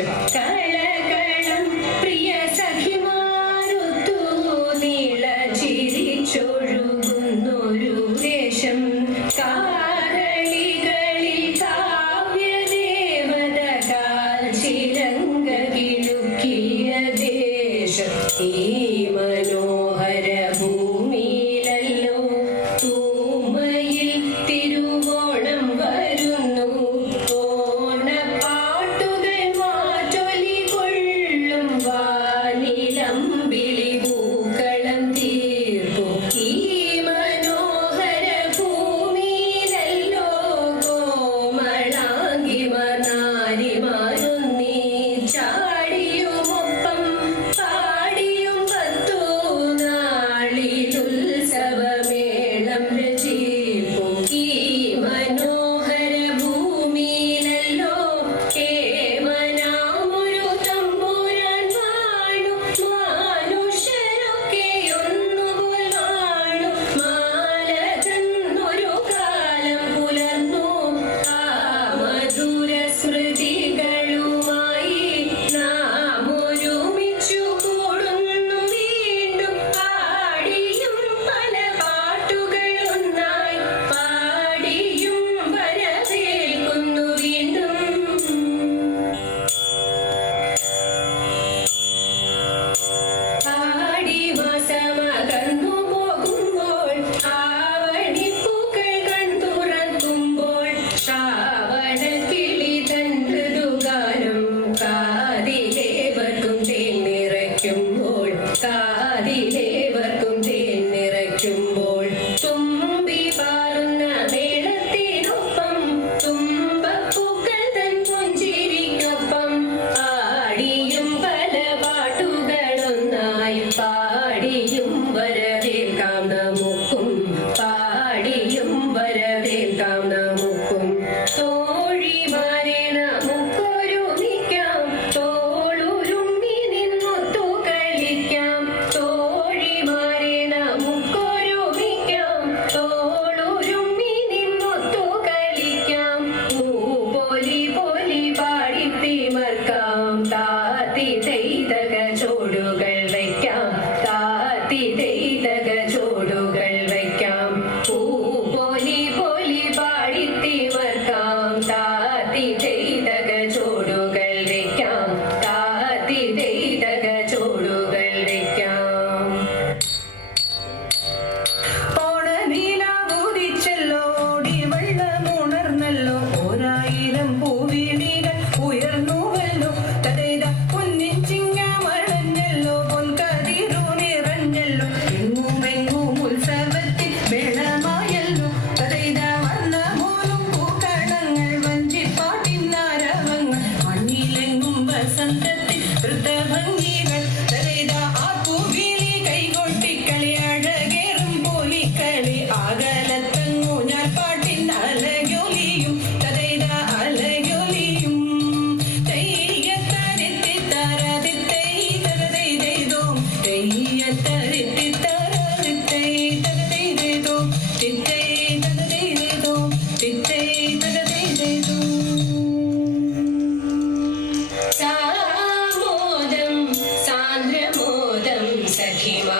ദേശം കളകളം പ്രിയ സഖിമാരുത്തു നീള ചിരിച്ചൊഴുകുന്നൊരു ദേശം കാരളികളിൽ കാവ്യദേവതകാൽ ചിരങ്ക കിലുക്കിയ ദേശം ഈ മനോഹര ഭൂമിയിലല്ലോ തൂമയിൽ തിരുവോണം വരുന്നു ഓണപ്പാട്ടുകൾ മാറ്റൊലി കൊള്ളും വാനിലമ്പിളി പൂക്കളം തീർപ്പു ഈ മനോഹര ഭൂമിയിലല്ലോ കോമളാംഗിമാർ നാരിമാരുന്നീ ചാടിയുമൊപ്പം പാടിയും പത്തു നാളിലുത്സവമേളം രചിപ്പു ഈ മനോഹര ഭൂമിയിലല്ലോ കേവനാമൊരു തമ്പുരാൻ വാണു മനുഷ്യരൊക്കെ ഒന്നുപോൽ വാണു മാലകന്നൊരു കാലം പുലർന്നു ആ മധുര സ്മൃതികളുമായി നാം ഒരുമിച്ചു കൂടുന്നു വീണ്ടും പാടിയും പല പാട്ടുകൾ ഒന്നായി പാടിയും വരവേൽക്കുന്നു വീണ്ടും ആടിമാസമകന്നു പോകുമ്പോൾ ആവണിപ്പൂക്കൾ കൺതുറക്കുമ്പോൾ ശ്രാവണക്കിളി തൻ മൃദുഗാനം കാതിലേവർക്കും തേൻ നിറയ്ക്കുമ്പോൾ തുമ്പി പാറുന്ന മേളത്തിനൊപ്പം തുമ്പപ്പൂക്കൾ തൻ പുഞ്ചിരിക്കൊപ്പം ആടിയും പല പാട്ടുകളൊന്നായി പാടിയും വരവേൽക്കാം നമുക്കും പാടിയും വരവേൽക്കാം നമുക്കും തോഴിമാരെ നമുക്കൊരുമിക്കാം തോളുരുമ്മി നിന്നൊത്തു കളിക്കാം തോഴിമാരെ നമുക്കൊരുമിക്കാം തോളുരുമ്മി നിന്നൊത്തു കളിക്കാം പൂപോലി പോലി പാടിത്തിമർക്കാം താത്തി ചെയ്തക ചോടുകൾ വയ്ക്കാം താത്തി ചെയ്തക ചോടുകൾ വയ്ക്കാം പൂപോലി പോലി പാടിത്തിമർക്കാം താത്തി ചെയ്തക ചോടുകൾ വയ്ക്കാം താത്തി ചെയ്തക ചോടുകൾ വയ്ക്കാം ഓണനീലാവുദിച്ചല്ലോ ഓടി വെള്ളമുണർന്നല്ലോ ഓരായിരം പൂവിളികൾ ഉയർന്നുവല്ലോ തതേത പൊന്നിൻ ചിങ്ങമഴഞ്ഞല്ലോ പൊൻകതിരു നിറഞ്ഞല്ലോ എങ്ങുമെങ്ങും ഉത്സവത്തിൽ മേളമായല്ലോ തതേത വർണ്ണമൂലും പൂക്കളങ്ങൾ വഞ്ചിപ്പാട്ടിനാരവങ്ങൾ മണ്ണിലെങ്ങും വസന്തത്തിൽ വൃത്തഭംഗികൾ തതേത ആ പൂവിളി കൈകൊട്ടിക്കളി അഴകേറും പോലിക്കളി ആകലത്തങ്ങു ഞാൻ പാട്ടിൻ അലയൊലിയും തതേത അലയൊലിയും തെയ്യത്തരിത്തിത്തരതിത്തൈതരതെയ്തോം തെയ്യത്തരിത്തിത്തരതിത്തൈതരതെയ്തോം തിത്തൈതരതെയ്തോം തിത്തൈതരതെയ്തോം സാമോദം സാന്ദ്രമോദം സഖിമാ